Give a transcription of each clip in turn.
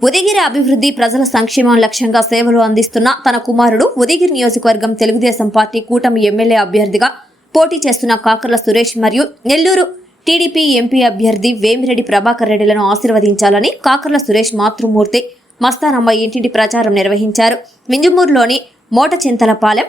ఉదయగిరి అభివృద్ధి ప్రజల సంక్షేమం లక్ష్యంగా సేవలు అందిస్తున్న తన కుమారుడు ఉదయగిరి నియోజకవర్గం తెలుగుదేశం పార్టీ కూటమి ఎమ్మెల్యే అభ్యర్థిగా పోటీ చేస్తున్న కాకర్ల సురేష్ మరియు నెల్లూరు టీడీపీ ఎంపీ అభ్యర్థి వేమిరెడ్డి ప్రభాకర్ రెడ్డిలను ఆశీర్వదించాలని కాకర్ల సురేష్ మాతృమూర్తి మస్తానమ్మ ఇంటింటి ప్రచారం నిర్వహించారు. మింజుమూరులోని మోటచింతలపాలెం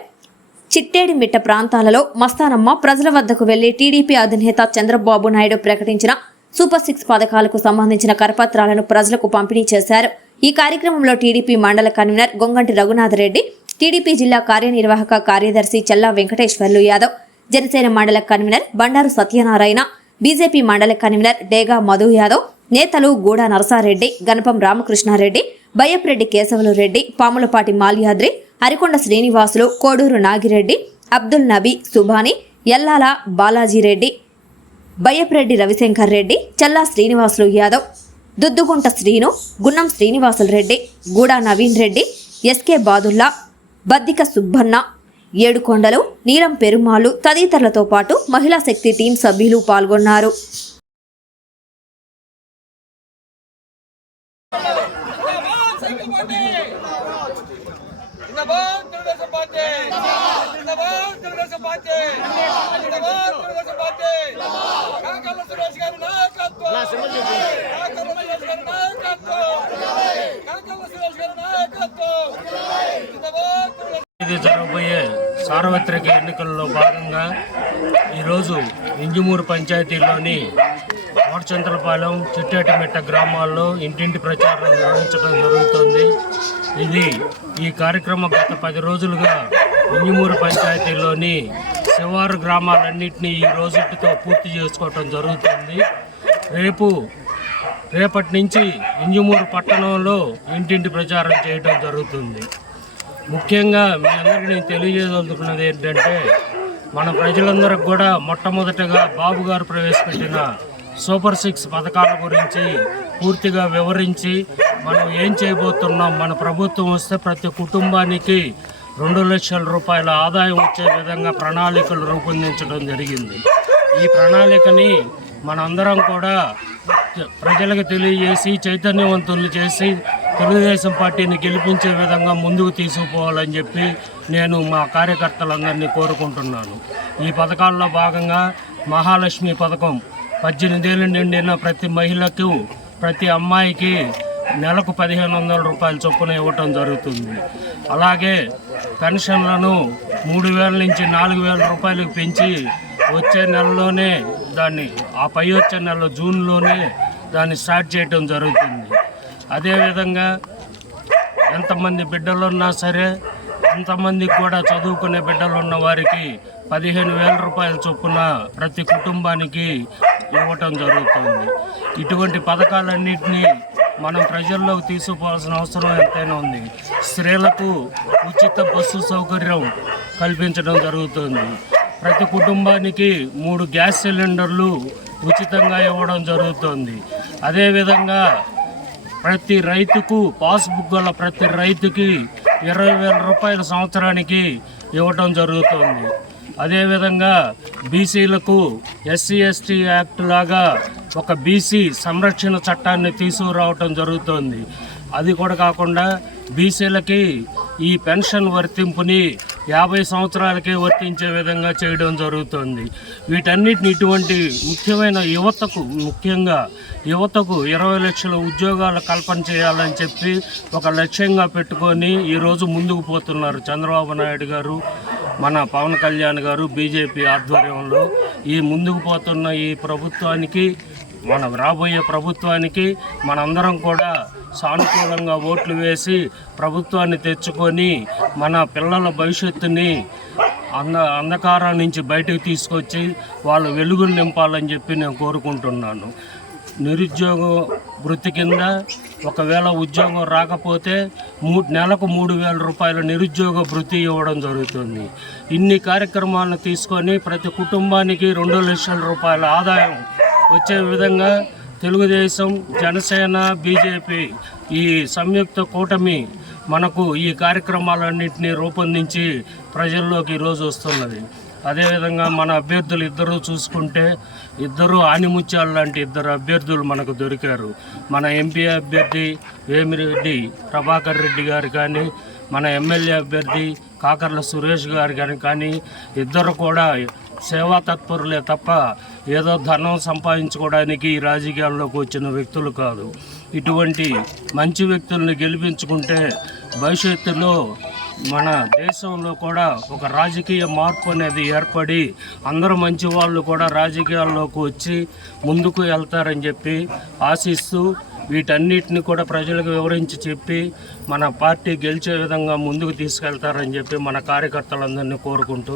చిట్టేడిమిట్ట ప్రాంతాలలో మస్తానమ్మ ప్రజల వద్దకు వెళ్ళి టీడీపీ అధినేత చంద్రబాబు నాయుడు ప్రకటించిన సూపర్ సిక్స్ పథకాలకు సంబంధించిన కరపత్రాలను ప్రజలకు పంపిణీ చేశారు. ఈ కార్యక్రమంలో టీడీపీ మండల కన్వీనర్ గొంగంటి రఘునాథరెడ్డి టీడీపీ జిల్లా కార్యనిర్వాహక కార్యదర్శి చల్లా వెంకటేశ్వర్లు యాదవ్ జనసేన మండల కన్వీనర్ బండారు సత్యనారాయణ బీజేపీ మండల కన్వీనర్ డేగా మధు యాదవ్ నేతలు గూడ నరసారెడ్డి గణపం రామకృష్ణారెడ్డి బయ్యప్రెడ్డి కేశవులు రెడ్డి పాములపాటి మాల్యాద్రి అరికొండ శ్రీనివాసులు కోడూరు నాగిరెడ్డి అబ్దుల్ నబీ సుభాని ఎల్లాల బాలాజీరెడ్డి బయ్యప్రెడ్డి రవిశంకర్ రెడ్డి చల్లా శ్రీనివాసులు యాదవ్ దుద్దుగుంట శ్రీను గున్నం శ్రీనివాసులు రెడ్డి గూడా నవీన్ రెడ్డి ఎస్కే బాదుల్లా బద్దిక సుబ్బన్న ఏడుకొండలు నీలం పెరుమాళ్ళు తదితరులతో పాటు మహిళా శక్తి టీం సభ్యులు పాల్గొన్నారు. జిందాబాద్ తెలుగుదేశం పార్టీ. జిందాబాద్ తెలుగుదేశం పార్టీ. జిందాబాద్ తెలుగుదేశం పార్టీ. కాకర్ల సురేష్ గారి నాయకత్వం. కాకర్ల సురేష్ గారి నాయకత్వం. కాకర్ల సురేష్ గారి నాయకత్వం. జిందాబాద్ తెలుగుదేశం ఇది జరగబోయే సార్వత్రిక ఎన్నికల్లో భాగంగా ఈరోజు ఇంజమూరు పంచాయతీలోని మోడచంద్రపాలెం చిట్టేటిమెట్ట గ్రామాల్లో ఇంటింటి ప్రచారం నిర్వహించడం జరుగుతుంది. ఇది ఈ కార్యక్రమం గత పది రోజులుగా ఇంజమూరు పంచాయతీలోని శివారు గ్రామాలన్నింటినీ ఈ రోజుతో పూర్తి చేసుకోవటం జరుగుతుంది. రేపు రేపటి నుంచి ఇంజమూరు పట్టణంలో ఇంటింటి ప్రచారం చేయడం జరుగుతుంది. ముఖ్యంగా మీ అందరికీ నేను తెలియజేయదలుచుకున్నది ఏంటంటే మన ప్రజలందరికి కూడా మొట్టమొదటగా బాబు గారు ప్రవేశపెట్టిన సూపర్ సిక్స్ పథకాల గురించి పూర్తిగా వివరించి మనం ఏం చేయబోతున్నాం మన ప్రభుత్వం వస్తే ప్రతి కుటుంబానికి రెండు లక్షల రూపాయల ఆదాయం వచ్చే విధంగా ప్రణాళికలు రూపొందించడం జరిగింది. ఈ ప్రణాళికని మనందరం కూడా ప్రజలకు తెలియజేసి చైతన్యవంతులు చేసి తెలుగుదేశం పార్టీని గెలిపించే విధంగా ముందుకు తీసుకుపోవాలని చెప్పి నేను మా కార్యకర్తలందరినీ కోరుకుంటున్నాను. ఈ పథకాల్లో భాగంగా మహాలక్ష్మి పథకం పద్దెనిమిదేళ్ళు నిండిన ప్రతి మహిళకు ప్రతి అమ్మాయికి నెలకు పదిహేను వందల రూపాయల చొప్పున ఇవ్వటం జరుగుతుంది. అలాగే పెన్షన్లను మూడు వేల నుంచి నాలుగు వేల రూపాయలకు పెంచి వచ్చే నెలలోనే దాన్ని ఆ పై వచ్చే నెల జూన్లోనే దాన్ని స్టార్ట్ చేయటం జరుగుతుంది. అదేవిధంగా ఎంతమంది బిడ్డలున్నా సరే ఎంతమందికి కూడా చదువుకునే బిడ్డలు ఉన్న వారికి పదిహేను వేల రూపాయల చొప్పున ప్రతి కుటుంబానికి ఇవ్వటం జరుగుతుంది. ఇటువంటి పథకాలన్నింటినీ మనం ప్రజల్లోకి తీసుకుపోవాల్సిన అవసరం ఎంతైనా ఉంది. స్త్రీలకు ఉచిత బస్సు సౌకర్యం కల్పించడం జరుగుతుంది. ప్రతి కుటుంబానికి మూడు గ్యాస్ సిలిండర్లు ఉచితంగా ఇవ్వడం జరుగుతుంది. అదేవిధంగా ప్రతి రైతుకు పాస్బుక్ గల ప్రతి రైతుకి ఇరవై వేల రూపాయల సంవత్సరానికి ఇవ్వటం జరుగుతుంది. అదేవిధంగా బీసీలకు ఎస్సీ ఎస్టీ యాక్ట్ లాగా ఒక బీసీ సంరక్షణ చట్టాన్ని తీసుకురావటం జరుగుతోంది. అది కూడా కాకుండా బీసీలకి ఈ పెన్షన్ వర్తింపుని యాభై సంవత్సరాలకే వర్తించే విధంగా చేయడం జరుగుతుంది. వీటన్నిటిని ఇటువంటి ముఖ్యమైన యువతకు ముఖ్యంగా యువతకు ఇరవై లక్షల ఉద్యోగాల కల్పన చేయాలని చెప్పి ఒక లక్ష్యంగా పెట్టుకొని ఈరోజు ముందుకు పోతున్నారు చంద్రబాబు నాయుడు గారు మన పవన్ కళ్యాణ్ గారు బీజేపీ ఆధ్వర్యంలో. ఈ ముందుకు పోతున్న ఈ ప్రభుత్వానికి మన రాబోయే ప్రభుత్వానికి మనందరం కూడా సానుకూలంగా ఓట్లు వేసి ప్రభుత్వాన్ని తెచ్చుకొని మన పిల్లల భవిష్యత్తుని అంద అంధకారం నుంచి బయటకు తీసుకొచ్చి వాళ్ళు వెలుగులు నింపాలని చెప్పి నేను కోరుకుంటున్నాను. నిరుద్యోగ వృత్తి కింద ఒకవేళ ఉద్యోగం రాకపోతే మూడు నెలకు మూడు వేల రూపాయల నిరుద్యోగ వృత్తి ఇవ్వడం జరుగుతుంది. ఇన్ని కార్యక్రమాలను తీసుకొని ప్రతి కుటుంబానికి రెండు లక్షల రూపాయల ఆదాయం వచ్చే విధంగా తెలుగుదేశం జనసేన బీజేపీ ఈ సంయుక్త కూటమి మనకు ఈ కార్యక్రమాలన్నింటినీ రూపొందించి ప్రజల్లోకి ఈరోజు వస్తున్నది. అదేవిధంగా మన అభ్యర్థులు ఇద్దరు చూసుకుంటే ఇద్దరు ఆనిముత్యాలు లాంటి ఇద్దరు అభ్యర్థులు మనకు దొరికారు. మన ఎంపీ అభ్యర్థి వేమిరెడ్డి ప్రభాకర్ రెడ్డి గారు కానీ మన ఎమ్మెల్యే అభ్యర్థి కాకర్ల సురేష్ గారు కానీ కానీ ఇద్దరు కూడా సేవా తత్పరులే తప్ప ఏదో ధనం సంపాదించుకోవడానికి ఈ రాజకీయాల్లోకి వచ్చిన వ్యక్తులు కాదు. ఇటువంటి మంచి వ్యక్తుల్ని గెలిపించుకుంటే భవిష్యత్తులో మన దేశంలో కూడా ఒక రాజకీయ మార్పు అనేది ఏర్పడి అందరూ మంచి వాళ్ళు కూడా రాజకీయాల్లోకి వచ్చి ముందుకు వెళ్తారని చెప్పి ఆశిస్తూ వీటన్నిటిని కూడా ప్రజలకు వివరించి చెప్పి మన పార్టీ గెలిచే విధంగా ముందుకు తీసుకెళ్తారని చెప్పి మన కార్యకర్తలందరినీ కోరుకుంటూ